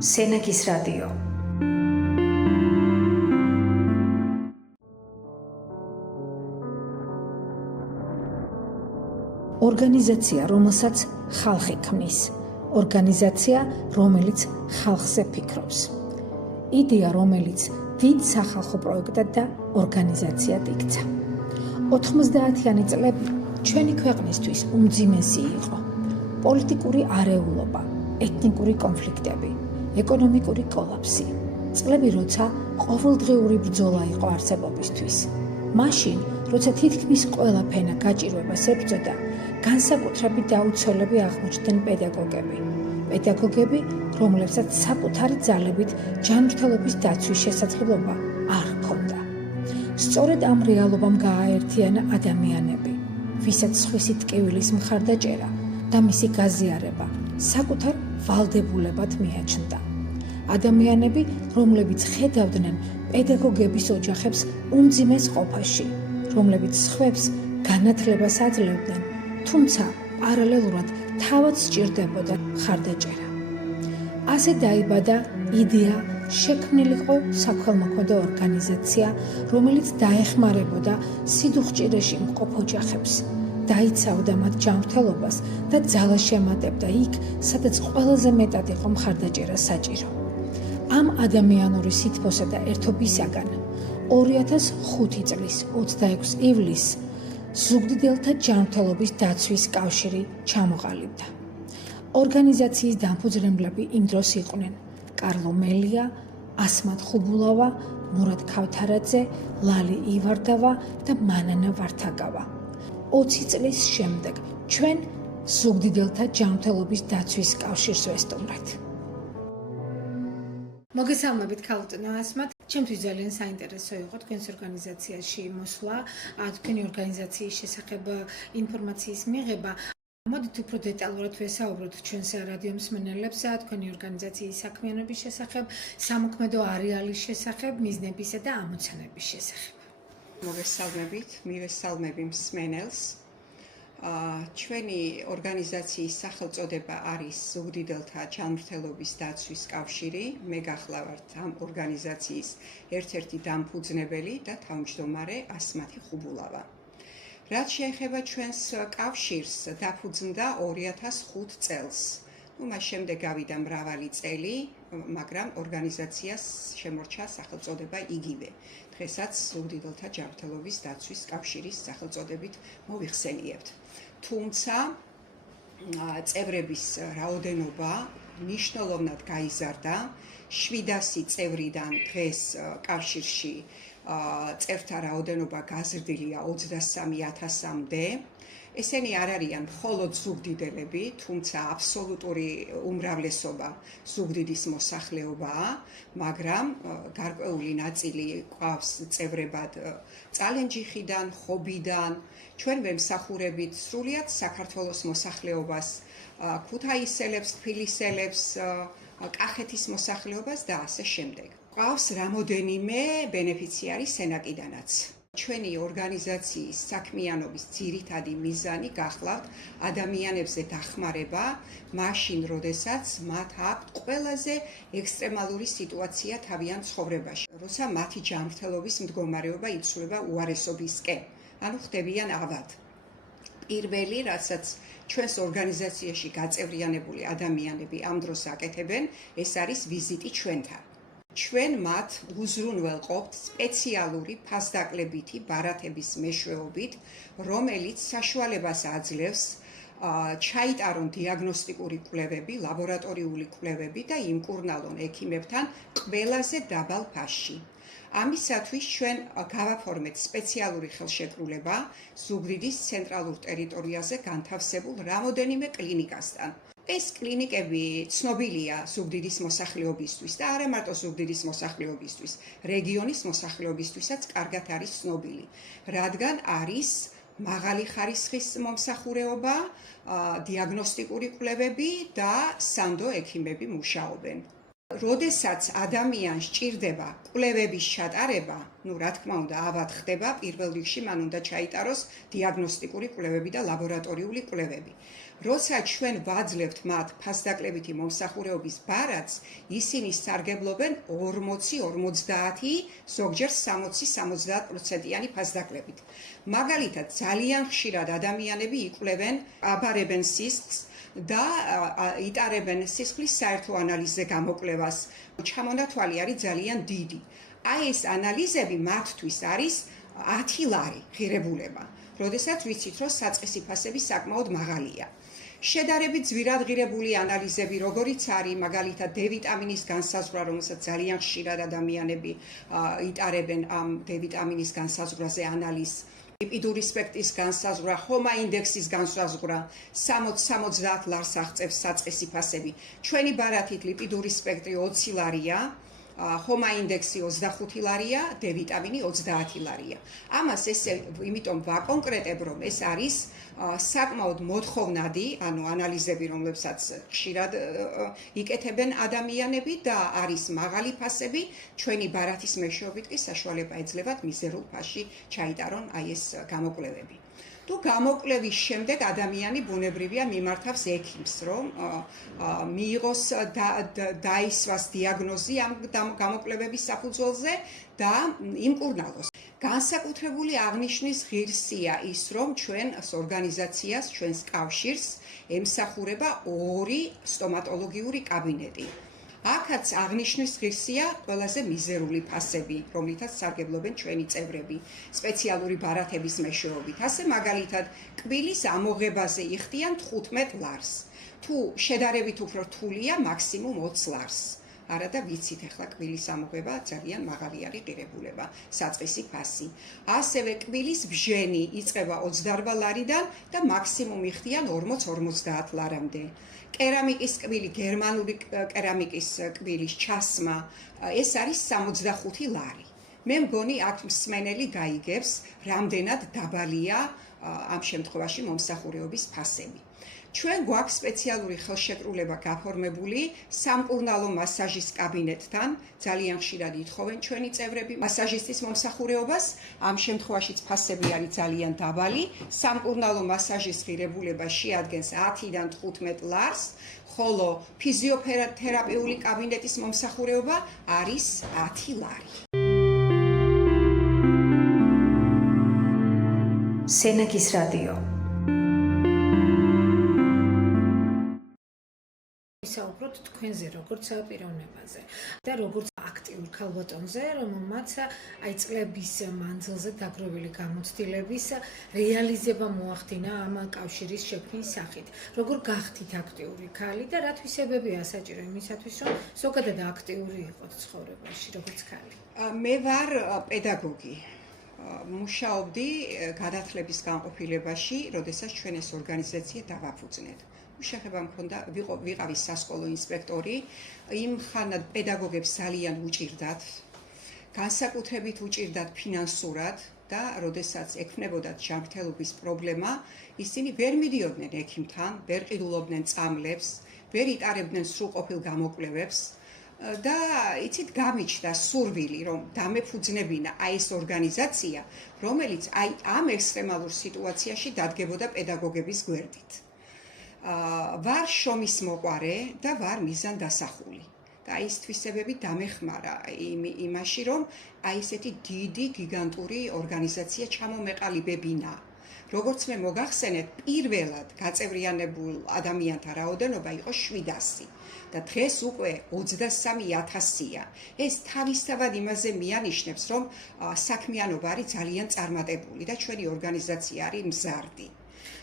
სენაკის რადიო. ორგანიზაცია, რომელსაც ხალხი ქმნის. ორგანიზაცია, რომელიც ხალხზე ფიქრობს. იდეა, რომელიც დიდ სახალხო პროექტად და ორგანიზაციად იქცა. 90-იანი წლები ჩვენი ქვეყნისთვის უმძიმესი იყო. პოლიტიკური არეულობა, ეთნიკური კონფლიქტები, ეკონომიკური კოლაფსი. წლები, როცა ყოველდღიური ბრძოლა იყო არსებობისთვის. მაშინ, როცა თითქმის ყველა ფენა გაჭირვებას ებრძოდა, განსაკუთრებით დაუცველები აღმოჩნდნენ პედაგოგები, რომლებსაც საკუთარი ძალებით ჯანმრთელობის დაცვის შესაძლებლობა არ ჰქონდა. სწორედ ამ რეალობამ გააერთიანა ადამიანები, ვისაც სხვისი ტკივილის მხარდაჭერა და მისი გაზიარება საკუთარ ვალდებულებად მიაჩნდა. ადამიანები, რომლებიც ხედავდნენ პედაგოგების ოჯახებს უმძიმეს ყოფაში, რომლებიც სხვებს განათლებას აძლევდნენ, თუმცა პარალელურად თავად სჭირდებოდა მხარდაჭერა. ასე დაიბადა იდეა, შექმნილიყო საქველმოქმედო ორგანიზაცია, რომელიც დაეხმარებოდა სიდუხჭირეში მყოფ ოჯახებს, დაიცავდა მათ ჯანმრთელობას და ძალას შემატებდა იქ, სადაც ყველაზე მეტად იყო მხარდაჭერა საჭირო. ამ ადამიანური სითბოსა და ერთობისაგან 2005 წლის 26 ივლისს ზუგდიდელთა ჯანმრთელობის დაცვის კავშირი ჩამოყალიბდა. ორგანიზაციის დამფუძნებლები იმ დროს იყვნენ კარლო მელია, ასმათ ხუბულავა, მურატ ქავთარაძე, ლალი ივარდავა და მანანა ვართაგავა. 20 წლის შემდეგ ჩვენ ზუგდიდელთა ჯანმრთელობის დაცვის კავშირს ვესტუმრეთ. მოგესალმებით ქალწინო ასმათ. ჩემთვის ძალიან საინტერესო იყო თქვენს ორგანიზაციაში მოსვლა, თქვენი ორგანიზაციის შესახებ ინფორმაციის მიღება. მოდით უფრო დეტალურად ვესაუბროთ ჩვენს რადიო მსმენელებს თქვენი ორგანიზაციის საქმიანობის შესახებ, სამოქმედო არეალის შესახებ, მიზნებისა და ამოცანების შესახებ. მოგესალმებით, მივესალმები მსმენელს. ჩვენი ორგანიზაციის სახელწოდება არის ზუგდიდელთა ჯანმრთელობის დაცვის კავშირი. მე გახლავართ ამ ორგანიზაციის ერთ-ერთი დამფუძნებელი და თავმჯდომარე ასმათი ხუბულავა. რაც შეეხება ჩვენს კავშირს, დაფუძნდა 2005 წელს. მას შემდეგ გავიდა მრავალი წელი, მაგრამ ორგანიზაციას შემორჩა სახელწოდება იგივე. დღესაც ზუგდიდელთა ჯანმრთელობის დაცვის კავშირის სახელწოდებით მოვიხსენიებთ. თუმცა წევრების რაოდენობა მნიშვნელოვნად გაიზარდა. 700 წევრიდან დღეს კავშირში წევრთა რაოდენობა გაზრდილია 23,000-მდე. ესენი არ არიან მხოლოდ ზუგდიდელები, თუმცა აბსოლუტური უმრავლესობა ზუგდიდის მოსახლეობაა, მაგრამ გარკვეული ნაწილი ყავს წევრებად წალენჯიხიდან, ხობიდან. ჩვენ ვემსახურებით სრულიად საქართველოს მოსახლეობას, ქუთაისელებს, თბილისელებს, კახეთის მოსახლეობას და ასე შემდეგ. ყავს რამოდენიმე ბენეფიციარი სენაკიდანაც. ჩვენი ორგანიზაციის საქმიანობის ძირითადი მიზანი გახლავთ ადამიანებზე დახმარება, მაშინ, როდესაც მათ აქვთ ყველაზე ექსტრემალური სიტუაცია თავიანთ ცხოვრებაში, როცა მათი ჯანმრთელობის მდგომარეობა იცვლება უარესობისკენ, ანუ ხდებიან ავად. პირველი, რასაც ჩვენს ორგანიზაციაში გაწევრიანებული ადამიანები ამ დროს აკეთებენ, ეს არის ვიზიტი ჩვენთან. ჩვენ მათ უზრუნველყოფთ სპეციალური ფასდაკლებითი ბარათების მეშვეობით, რომელიც საშუალებას აძლევს ჩაიტარონ დიაგნოსტიკური კვლევები, ლაბორატორიული კვლევები და იმკურნალონ ექიმებთან ყველაზე დაბალ ფასში. ამისათვის ჩვენ გავაფორმეთ სპეციალური ხელშეკრულება ზუგდიდის ცენტრალურ ტერიტორიაზე განთავსებულ რამოდენიმე კლინიკასთან. ეს კლინიკები ცნობილია ზუგდიდის მოსახლეობისთვის და არა მარტო ზუგდიდის მოსახლეობისთვის, რეგიონის მოსახლეობისთვისაც კარგად არის ცნობილი, რადგან არის მაღალი ხარისხის მომსახურეობა, დიაგნოსტიკური კვლევები და სანდო ექიმები მუშაობენ. როდესაც ადამიანს სჭირდება კვლევების ჩატარება, რა თქმა უნდა, ავად ხდება, პირველ რიგში მან უნდა ჩაიტაროს დიაგნოსტიკური კვლევები და ლაბორატორიული კვლევები. როცა ჩვენ ვაძლევთ მათ ფასდაკლებითი მომსახურების ბარათს, ისინი სარგებლობენ 40-50, ზოგჯერ 60-70%-იანი ფასდაკლებით. მაგალითად, ძალიან ხშირად ადამიანები იკვლევენ, აბარებენ სისხლს და იტარებენ სისხლის საერთო ანალიზზე გამოკვლევას. ჩამონათვალი არის ძალიან დიდი. აი ეს ანალიზები მათთვის არის 10 ლარი ღირებულება, როდესაც ვიცით, რომ საწყისი ფასები საკმაოდ მაღალია. შედარებით ძვირადღირებული ანალიზები, როგორიც არის მაგალითად D ვიტამინის განსაზღვრა, რომელსაც ძალიან ხშირად ადამიანები იტარებენ ამ D ვიტამინის განსაზღვრაზე ანალიზს, ლიპიდური სპექტრის განსაზღვრა, ხომა ინდექსის განსაზღვრა 60-70 ლარს აღწევს საწყისი ფასები. ჩვენი ბარათით ლიპიდური სპექტრი 20 ლარია, ხომა ინდექსი 25 ლარია, D ვიტამინი 30 ლარია. ამას ესე იმიტომ ვაკონკრეტებ, რომ ეს არის საკმაოდ მოთხოვნადი, ანუ ანალიზები, რომლებსაც ხშირად იკეთებენ ადამიანები და არის მაღალი ფასები, ჩვენი ბარათის მეშვეობით კი საშუალება ეძლევათ მიზერულ ფასში ჩაიტარონ აი ეს გამოკვლევები. თუ გამოკვლევის შემდეგ ადამიანი ბუნებრივია მიმართავს ექიმს, რომ მიიღოს დაისვას დიაგნოზი ამ გამოკვლევების საფუძველზე და იმკურნალოს. განსაკუთრებული აღნიშვნის ღირსია ის, რომ ჩვენს ორგანიზაციას, ჩვენს კავშირს ემსახურება 2 სტომატოლოგიური კაბინეტი. აქაც აღნიშვნის ღირსია ყველაზე მიზერული ფასები, რომლითაც სარგებლობენ ჩვენი წევრები, სპეციალური ბარათების მეშვეობით. ასე მაგალითად, კბილის ამოღებაზე იხდიან 15 ლარს. თუ შედარებით უფრო რთულია, მაქსიმუმ 20 ლარს. არა და ვიცით, ახლა კბილის ამოღება ძალიან მაღალი არის ღირებულება, საწყისი ფასი. ასევე კბილის ბჟენი იწყება 28 ლარიდან და მაქსიმუმ იხდიან 40-50 ლარამდე. კერამიკის კბილი, გერმანული კერამიკის კბილის ჩასმა, ეს არის 65 ლარი. მე მგონი აქ მსმენელი გაიგებს, რამდენად დაბალია ამ შემთხვევაში მომსახურების ფასები. ჩვენ გვაქვს სპეციალური ხელშეკრულება გაფორმებული სამკურნალო მასაჟის კაბინეტთან, ძალიან ხშირად ითხოვენ ჩვენი წევრები მასაჟისტის მომსახურებას, ამ შემთხვევაშიც ფასები არის ძალიან დაბალი, სამკურნალო მასაჟის ღირებულება შეადგენს 10-დან 15 ლარს, ხოლო ფიზიოთერაპიული კაბინეტის მომსახურება არის 10 ლარი. სენაკის რადიო. საუბრობთ თქვენზე, როგორც პიროვნებაზე და როგორც აქტიურ ქალბატონზე, რომელმაც აი წლების მანძილზე დაგროვილი გამოცდილების რეალიზება მოახდინა ამ კავშირის შექმნის სახით. როგორ გახდით აქტიური ქალი და რა თვისებებია საჭირო იმისათვის, რომ ზოგადად აქტიური იყოთ ცხოვრებაში, როგორც ქალი? მე ვარ პედაგოგი. მუშაობდი განათლების განყოფილებაში, როდესაც ჩვენ ეს ორგანიზაცია დავაფუძნეთ. შეხება მქონდა, ვიყავი სასკოლო ინსპექტორი, იმ ხანად პედაგოგებს ძალიან უჭირდათ, განსაკუთრებით უჭირდათ ფინანსურად და როდესაც ექმნებოდათ ჯანმრთელობის პრობლემა, ისინი ვერ მიდიოდნენ ექიმთან, ვერ ყიდულობდნენ წამლებს, ვერ იტარებდნენ სრულყოფილ გამოკვლევებს და იცით გამიჩნდა სურვილი, რომ დამეფუძნებინა აი ეს ორგანიზაცია, რომელიც აი ამ ექსტრემალურ სიტუაციაში დადგებოდა პედაგოგების გვერდით. ვარ შრომის მოყვარე და ვარ მიზანდასახული. და ის თვისებები დამეხმარა იმაში, რომ აი ესეთი დიდი გიგანტური ორგანიზაცია ჩამომეყალიბებინა. როგორც მე მოგახსენეთ, პირველად გაწევრიანებულ ადამიანთა რაოდენობა იყო 700 და დღეს უკვე 23,000-ია. ეს თავისთავად იმაზე მიანიშნებს, რომ საქმიანობა არის ძალიან წარმატებული და ჩვენი ორგანიზაცია არის მზარდი.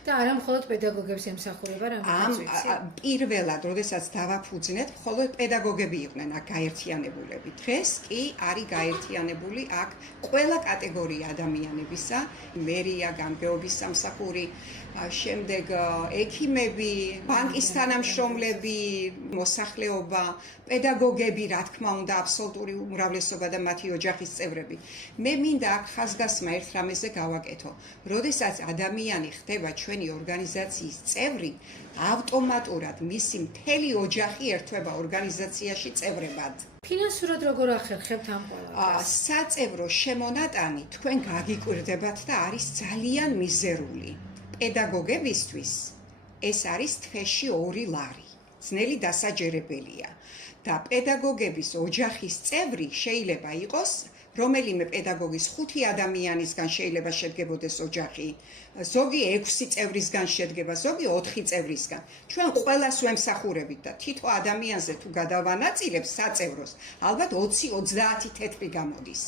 და არა მხოლოდ პედაგოგებს ემსახურება, რამაც ვიცი. პირველად, როდესაც დავაფუძნეთ, მხოლოდ პედაგოგები იყვნენ აქ გაერთიანებულები. დღეს კი არის გაერთიანებული აქ ყველა კატეგორია ადამიანებისა, მერია, გამგეობის სამსახური, შემდეგ ექიმები, ბანკის თანამშრომლები, მოსახლეობა, პედაგოგები, რა თქმა უნდა, აბსოლუტური უმრავლესობა და მათი ოჯახის წევრები. მე მინდა აქ ხაზგასმა ერთ რამეზე გავაკეთო. როდესაც ადამიანი ხდება ჩვენი ორგანიზაციის წევრი, ავტომატურად მისი მთელი ოჯახი ერთვება ორგანიზაციაში წევრებად. ფინანსურად როგორ ახერხებთ ამ ყველაფერს? საწევრო შემონატანი თქვენ გაგიკვირდებათ და არის ძალიან მიზერული. პედაგოგებისთვის ეს არის თვეში 2 ლარი. ძნელი დასაჯერებელია. და პედაგოგების ოჯახის წევრი შეიძლება იყოს რომელიმე პედაგოგის 5 ადამიანისგან შეიძლება შედგებოდეს ოჯახი, ზოგი 6 წევრისგან შედგება, ზოგი 4 წევრისგან. ჩვენ ყველას ვემსახურებით და თითო ადამიანზე თუ გადავანაწილებს საწევროს, ალბათ 20-30 თეთრი გამოდის.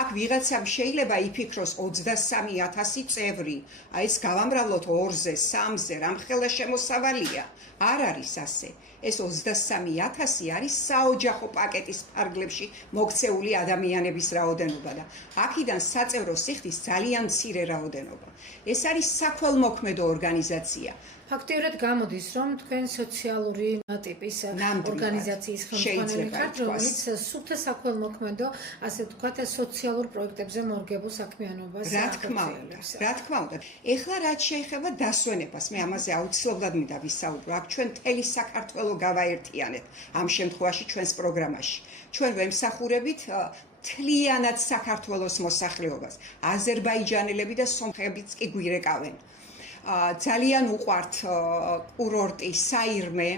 აქ ვიღაცამ შეიძლება იფიქროს 23,000 წევრი, აი ეს გავამრავლოთ 2-ზე, 3-ზე, რამხელა შემოსავალია. არ არის ასე. ეს 23,000 არის საოჯახო პაკეტის ფარგლებში მოქცეული ადამიანების რაოდენობა და აქედან საწევრო სიხდის ძალიან მცირე რაოდენობა. ეს არის საქველმოქმედო ორგანიზაცია. ფაქტიურად გამოდის, რომ თქვენ სოციალური ტიპის ორგანიზაციის ხელმძღვანელი ხართ, რომელიც სუფთა საქველმოქმედო, ასე ვთქვათ, სოციალურ პროექტებზე მორგებულ საქმიანობას ახორციელებს. რა თქმა უნდა. ეხლა რაც შეეხება დასვენებას, მე ამაზე აუცილებლად მინდა ვისაუბრო. აქ ჩვენ მთელი საქართველო გავაერთიანეთ ამ შემთხვევაში ჩვენს პროგრამაში. ჩვენ ვემსახურებით მთლიანად საქართველოს მოსახლეობას. აზერბაიჯანელები და სომხებიც კი გვირეკავენ. ძალიან უყვართ კურორტი საირმე,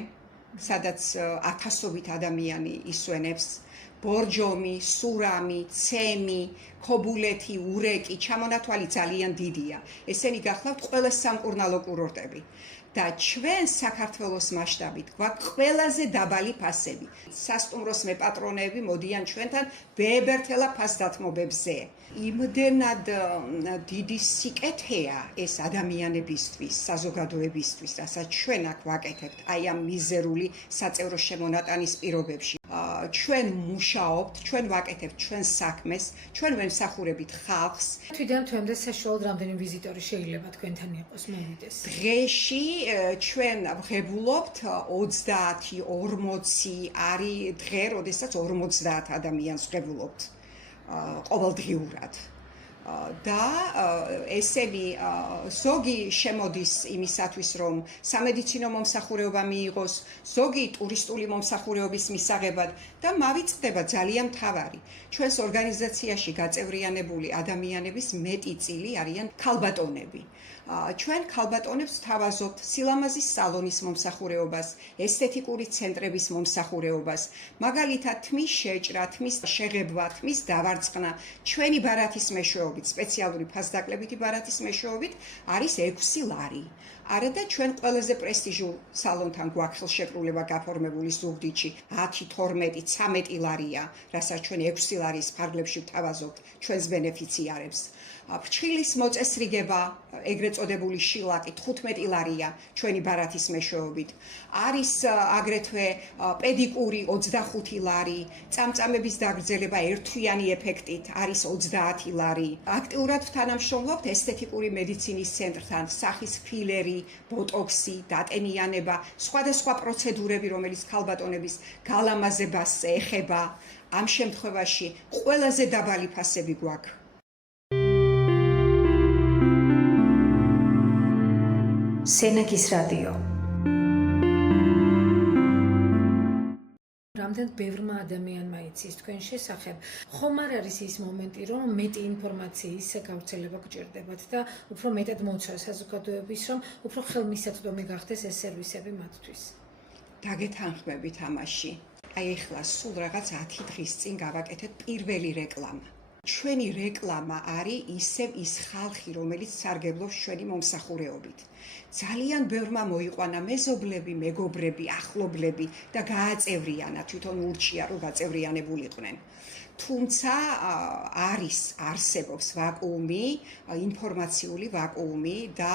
სადაც ათასობით ადამიანი ისვენებს, ბორჯომი, სურამი, ცემი, ქობულეთი, ურეკი, ჩამონათვალი ძალიან დიდია. ესენი გახლავთ ყველა სამკურნალო კურორტები. და ჩვენ საქართველოს მასშტაბით გვაქვს ყველაზე დაბალი ფასები. სასტუმროს მეპატრონეები მოდიან ჩვენთან ვებერთელა ფასდათმობებზე. იმდენად დიდი სიკეთეა ეს ადამიანებისთვის, საზოგადოებისთვის, რასაც ჩვენ აქ ვაკეთებთ, აი ამ მიზერული საწევრო შემონატანის პირობებში. ჩვენ მუშაობთ, ჩვენ ვაკეთებთ ჩვენს საქმეს, ჩვენ ვემსახურებით ხალხს. თვიდან თვემდე საშუალოდ რამდენი ვიზიტორი შეიძლება თქვენთან იყოს მოვიდეს? დღეში ჩვენ ვღებულობთ 30-40 არის დღე, როდესაც 50 ადამიანს ვღებულობთ ყოველდღიურად. და ესენი ზოგი შემოდის იმისათვის, რომ სამედიცინო მომსახურება მიიღოს, ზოგი ტურისტული მომსახურების მისაღებად და მავიწყდება ძალიან მთავარი. ჩვენს ორგანიზაციაში გაწევრიანებული ადამიანების მეტი წილი არიან ქალბატონები. ჩვენ ქალბატონებს ვთავაზობთ სილამაზის სალონის მომსახურებას, ესთეტიკური ცენტრების მომსახურებას, მაგალითად თმის შეჭრა, თმის შეღებვა, თმის დავარწყნა, ჩვენი ბარათის მეშვეობით, სპეციალური ფასდაკლებითი ბარათის მეშვეობით არის 6 ლარი. არა და ჩვენ ყველაზე პრესტიჟულ სალონთან გვაქვს ხელშეკრულება გაფორმებული ზუგდიდში 10, 12, 13 ლარია, რასაც ჩვენ 6 ლარის ფარგლებში ვთავაზობთ ჩვენს ბენეფიციარებს. ფრჩხილის მოწესრიგება, ეგრეთ წოდებული შილაკი 15 ლარია ჩვენი ბარათის მეშვეობით. არის აგრეთვე პედიკური 25 ლარი, წამწამების დაგრძელება ერთთვიანი ეფექტით არის 30 ლარი. აქტიურად ვთანამშრომლობთ ესთეტიკური მედიცინის ცენტრთან, სახის ფილერი, ბოტოქსი, დატენიანება, სხვადასხვა პროცედურები, რომელიც ქალბატონების გალამაზებას ეხება. ამ შემთხვევაში ყველაზე დაბალი ფასები გვაქვს. სენაკის რადიო. რამდენად ბევრმა ადამიანმა იცის თქვენ შესახებ, ხომ არ არის ის მომენტი, რომ მეტი ინფორმაციის გავრცელება გჭირდებათ და უფრო მეტად მოწვა საზოგადოების, რომ უფრო ხელმისაწვდომი გახდეს ეს სერვისები მათთვის? დაგეთანხმებით ამაში. აი ეხლა სულ რაღაც 10 დღის წინ გავაკეთეთ პირველი რეკლამა. ჩვენი რეკლამა არის ისევ ის ხალხი, რომელიც სარგებლობს ჩვენი მომსახურეობით. ძალიან ბევრმა მოიყვანა მეზობლები, მეგობრები, ახლობლები და გააწევრიანა, თვითონ ურჩია, რომ გაწევრიანებულიყვნენ. თუმცა არსებობს ვაკუუმი, ინფორმაციული ვაკუუმი და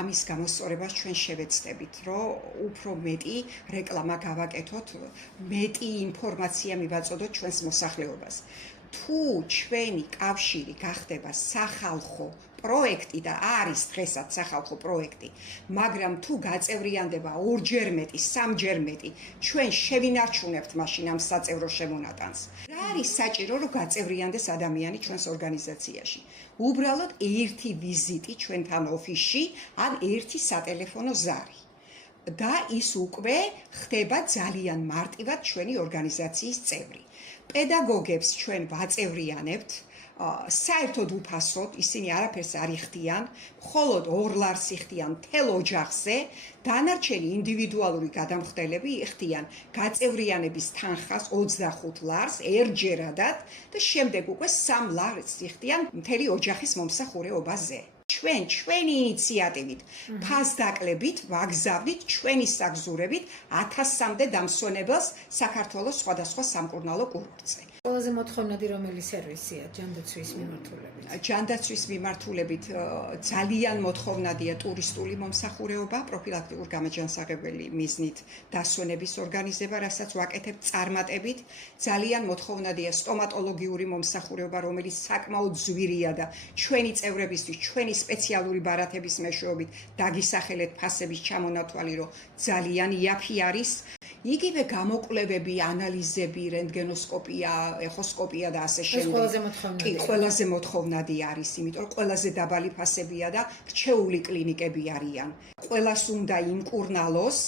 ამის გამოსწორებას ჩვენ შევეცდებით, რომ უფრო მეტი რეკლამა გავაკეთოთ, მეტი ინფორმაცია მივაწოდოთ ჩვენს მოსახლეობას. თუ ჩვენი კავშირი გახდება სახალხო პროექტი და არის დღესაც სახალხო პროექტი, მაგრამ თუ გაწევრიანდება ორჯერ მეტი, სამჯერ მეტი, ჩვენ შევინარჩუნებთ მაშინ ამ საწევრო შემონატანს. რა არის საჭირო, რომ გაწევრიანდეს ადამიანი ჩვენს ორგანიზაციაში? უბრალოდ ერთი ვიზიტი ჩვენთან ოფისში, ან ერთი სატელეფონო ზარი. და ის უკვე ხდება ძალიან მარტივად ჩვენი ორგანიზაციის წევრი. პედაგოგებს ჩვენ ვაწევრიანებთ საერთოდ უფასოდ, ისინი არაფერს არ იხდიან, მხოლოდ 2 ლარს იხდიან მთელ ოჯახზე, დანარჩენი ინდივიდუალური გადამხდელები იხდიან გაწევრიანების თანხას 25 ლარს ერთჯერადად და შემდეგ უკვე 3 ლარს იხდიან მთელი ოჯახის მომსახურეობაზე. ჩვენი ინიციატივით, ფასდაკლებით ვაგზავნით ჩვენი საგზურებით 1000-მდე დამსვენებელს საქართველოს სხვადასხვა სამკურნალო კურორტზე. ყველაზე მოთხოვნადი რომელი სერვისია ჯანდაცვის მიმართულებით? ჯანდაცვის მიმართულებით ძალიან მოთხოვნადია ტურისტული მომსახურეობა, პროფილაქტიკურ გამაჯანსაღებელი მიზნით დასვენების ორგანიზება, რასაც ვაკეთებ წარმატებით. ძალიან მოთხოვნადია სტომატოლოგიური მომსახურეობა, რომელიც საკმაოდ ძვირია და ჩვენი წევრებისთვის, ჩვენი სპეციალური ბარათების მეშვეობით დაგისახელეთ ფასების ჩამონათვალი, რომ ძალიან იაფი არის. იგივე გამოკვლევები, ანალიზები, რენტგენოსკოპია, ეხოსკოპია და ასე შემდეგ. ყველაზე მოთხოვნადი არის, იმიტომ რომ ყველაზე დაბალი ფასებია და რჩეული კლინიკები არიან. ყველას უნდა იმკურნალოს,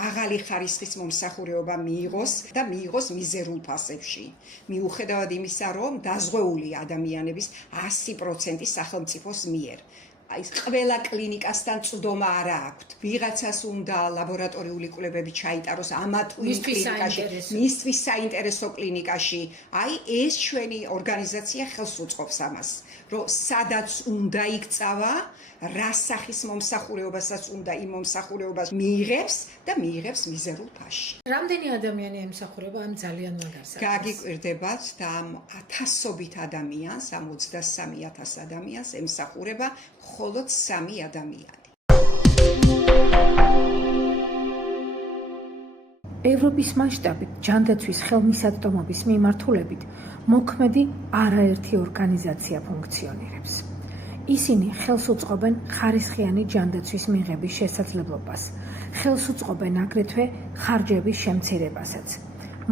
მაღალი ხარისხის მომსახურეობა მიიღოს და მიიღოს მიზერულ ფასებში. მიუხედავად იმისა, რომ დაზღვეული ადამიანების 100% სახელმწიფოს მიერ. Აი, ყველა კლინიკასთან წვდომა არა აქვთ. ვიღაცას უნდა ლაბორატორიული კვლევები ჩაიტაროს ამა თუ იმ კლინიკაში, მისთვის საინტერესო კლინიკაში. აი, ეს ჩვენი ორგანიზაცია ხელს უწყობს ამას, რომ სადაც უნდა იქცავა, რა სახის მომსახურეობასაც უნდა იმ მომსახურეობას მიიღებს და მიიღებს მიზერულ ფასში. რამდენი ადამიანი ემსახურება ამ ძალიან მაგარს? გაგიკვირდებათ და ამ 1000-ობით ადამიანს, ამ 23,000 ადამიანს ემსახურება მხოლოდ 3 ადამიანი. ევროპის მასშტაბით ჯანდაცვის ხელმისაწვდომობის მიმართულებით მოქმედი არაერთი ორგანიზაცია ფუნქციონირებს. ისინი ხელს უწყობენ ხარისხიანი ჯანდაცვის მიღების შესაძლებლობას, ხელს უწყობენ აგრეთვე ხარჯების შემცირებასაც.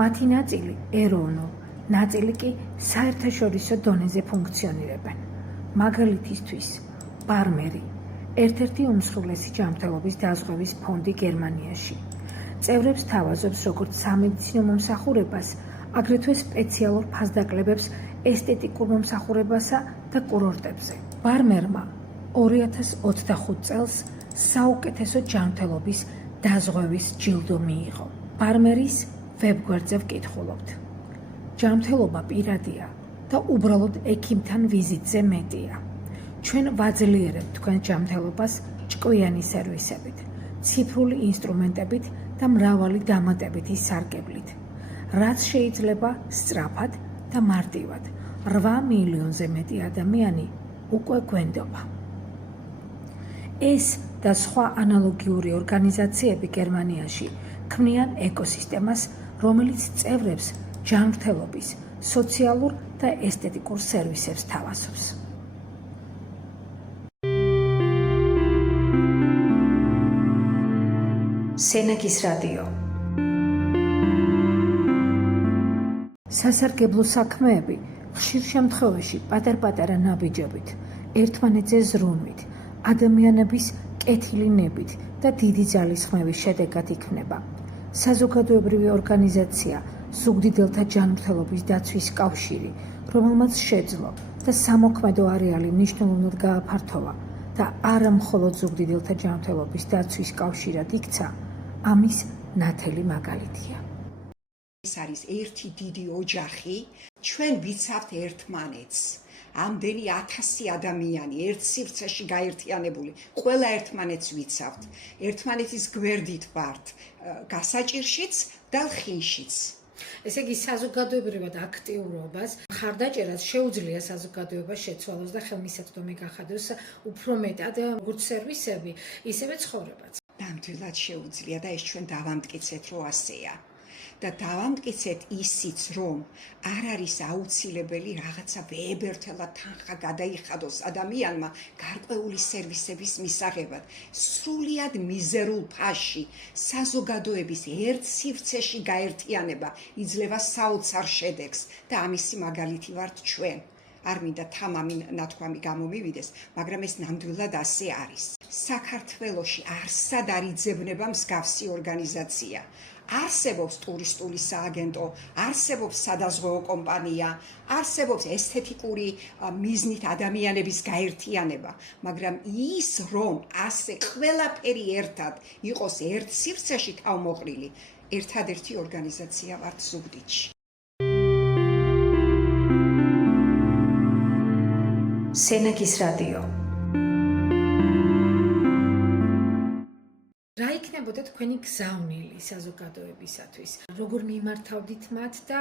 მათი ნაწილი ეროვნულ, ნაწილი კი საერთაშორისო დონეზე ფუნქციონირებენ. მაგალითისთვის, ბარმერი, ერთ-ერთი უმსხვილესი ჯანმრთელობის დაზღვევის ფონდი გერმანიაში. წევრებს თავაზობს როგორც სამედიცინო მომსახურებას, აგრეთვე სპეციალურ ფასდაკლებებს ესთეტიკურ მომსახურებასა და კურორტებზე. ბარმერმა 2025 წელს საუკეთესო ჯანმრთელობის დაზღვევის ჯილდო მიიღო. ბარმერის ვებგვერდზე ვკითხულობთ. ჯანმრთელობა პირადია და უბრალოდ ექიმთან ვიზიტზე მეტია. ჩვენ ვაძლიერებთ თქვენ ჯანმრთელობას ჭკვიანი სერვისებით, ციფრული ინსტრუმენტებით და მრავალი დამატებითი სარგებლით, რაც შეიძლება სწრაფად და მარტივად 8 მილიონზე მეტი ადამიანი უკვე გვენდობა. ეს და სხვა ანალოგიური ორგანიზაციები გერმანიაში ქმნიან ეკოსისტემას, რომელიც წევრებს ჯანმრთელობის, სოციალურ და ესთეტიკურ სერვისებს თავაზობს. სენაკის რადიო. სასარგებლო საქმეები ხშირ შემთხვევაში პატარ-პატარა ნაბიჯებით, ერთმანეთზე ზრუნვით, ადამიანების კეთილი ნებით და დიდი ძალისხმევის შედეგად იქმნება. საზოგადოებრივი ორგანიზაცია ზუგდიდელთა ჯანმრთელობის დაცვის კავშირი, რომელმაც შეძლო და სამოქმედო არეალი მნიშვნელოვნად გააფართოვა და არა მხოლოდ ზუგდიდელთა ჯანმრთელობის დაცვის კავშირად იქცა, ამის ნათელი მაგალითია. ეს არის ერთი დიდი ოჯახი, ჩვენ ვიცავთ ერთმანეთს. ამდენი 1000 ადამიანი ერთ სივრცეში გაერთიანებული, ყველა ერთმანეთს ვიცავთ. ერთმანეთის გვერდით ვართ, გასაჭირშიც და ხინშიც. ესე იგი საზოგადოებრივად აქტიურობას, ხარდაჭერას შეუძლია საზოგადოებას შეცვალოს და ხელმისაწვდომი გახადოს უფრო მეტად როგორც სერვისები, ისევე ცხოვრებაც. ნამდვილად შეუძლია და ეს ჩვენ დავამტკიცეთ, რომ ასეა. და დავამტკიცეთ ისიც, რომ არ არის აუცილებელი რაღაცა ვეებერთელად თანხა გადაიხადოს ადამიანმა გარკვეული სერვისების მისაღებად. სრულიად მიზერულ ფასში საზოგადოების ერთ სივრცეში გაერთიანება იძლევა საოცარ შედეგს და ამისი მაგალითი ვართ ჩვენ. არ მინდა თამამი ნათქვამი გამომივიდეს, მაგრამ ეს ნამდვილად ასე არის. საქართველოში არსად არ იძებნება მსგავსი ორგანიზაცია. არსებობს ტურისტული სააგენტო, არსებობს სადაზღვეო კომპანია, არსებობს ესთეტიკური მიზნით ადამიანების გაერთიანება, მაგრამ ის, რომ ასე ყველაფერი ერთად იყოს ერთ სივრცეში თავმოყრილი, ერთადერთი ორგანიზაცია ვართ ზუგდიდში. სენაკის რადიო. რა იქნებოდა თქვენი გზავნილი საზოგადოებისათვის? როგორ მიმართავდით მათ და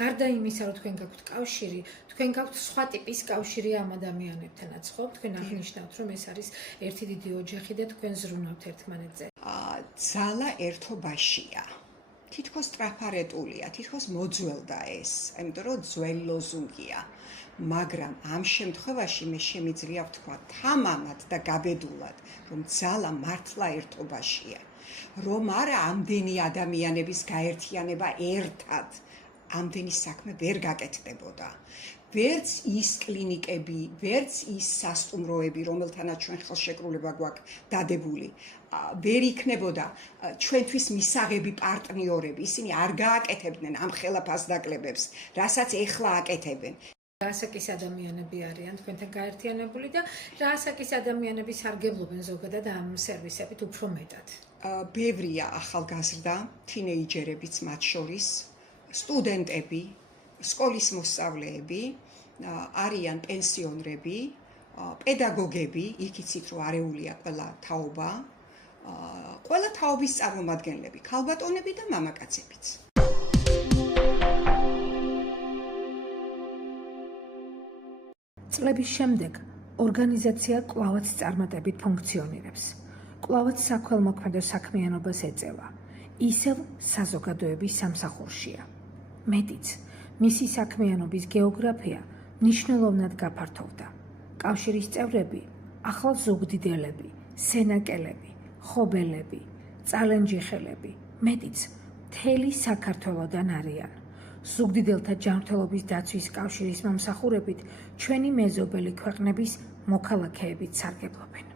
გარდა იმისა, რომ თქვენ გაქვთ კავშირი, თქვენ გაქვთ სხვა ტიპის კავშირი ამ ადამიანებთანაც, ხო? თქვენ აღნიშნავთ, რომ ეს არის ერთი დიდი ოჯახი და თქვენ ზრუნავთ ერთმანეთზე. ძალა ერთობაშია. თითქოს ტრაფარეტულია, თითქოს მოძველდა ეს, იმიტომ რომ ძველი ლოზუნგია. მაგრამ ამ შემთხვევაში მე შემიძლია ვთქვა თამამად და გაბედულად, რომ ძალა მართლა ერთობაშია. რომ არა ამდენი ადამიანების გაერთიანება ერთად, ამდენი საქმე ვერ გაკეთდებოდა. ვერც ის კლინიკები, ვერც ის სასტუმროები, რომელთანაც ჩვენ ხელშეკრულება გვაქვს დადებული, ვერ იქნებოდა ჩვენთვის მისაღები პარტნიორები. ისინი არ გააკეთებდნენ ამ ხელაფას დაკლებებს, რასაც ეხლა აკეთებენ. რა ასაკის ადამიანები არიან თქვენთან გაერთიანებული და რა ასაკის ადამიანები სარგებლობენ ზოგადად ამ სერვისებით უფრო მეტად? ბევრია ახალგაზრდა, თინეიჯერებიც მათ შორის, სტუდენტები, სკოლის მოსწავლეები, არიან პენსიონრები, პედაგოგები, იქ იცით რომ არეულია ყველა თაობა, ყველა თაობის წარმომადგენლები, ქალბატონები და მამაკაცებიც. წლების შემდეგ ორგანიზაცია კვლავაც წარმატებით ფუნქციონირებს. კვლავაც საქველმოქმედო საქმიანობას ეწევა. ისევ საზოგადოების სამსახურშია. მეტიც, მისი საქმიანობის გეოგრაფია მნიშვნელოვნად გაფართოვდა. კავშირის წევრები ახალ ზუგდიდელები, სენაკელები, ხობელები, წალენჯიხელები, მეტიც, მთელი საქართველოდან არიან. ზუგდიდელთა ჯანმრთელობის დაცვის კავშირის მომსახურებით ჩვენი მეზობელი ქვეყნების მოქალაქეებიც სარგებლობენ.